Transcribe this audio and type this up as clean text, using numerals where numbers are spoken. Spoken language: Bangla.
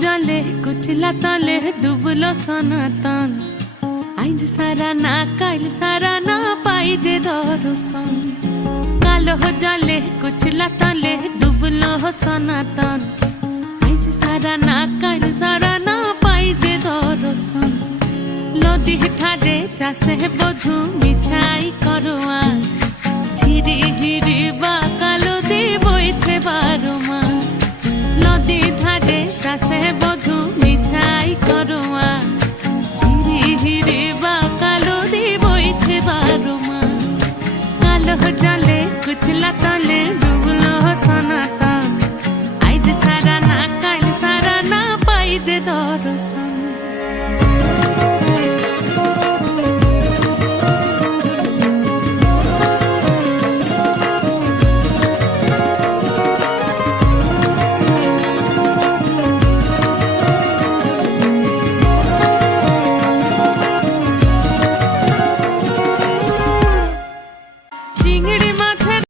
जले कुचला तले डुबलो सनातन आज सारा ना काल सारा ना पाइजे दर्शन कालो जले कुचला तले डुबलो सनातन आज सारा ना काल सारा ना पाइजे दर्शन नदी ठारे चाषे बधु मिछाई करो आस झिरी हिरी बा कालो दी बइछे 12 मास नदी ধারে চাষে বধু মিছাই করো আস ঝিরি হিরি বা কালো দি বইছে 12 মাস কালো জলে কুচলা তলে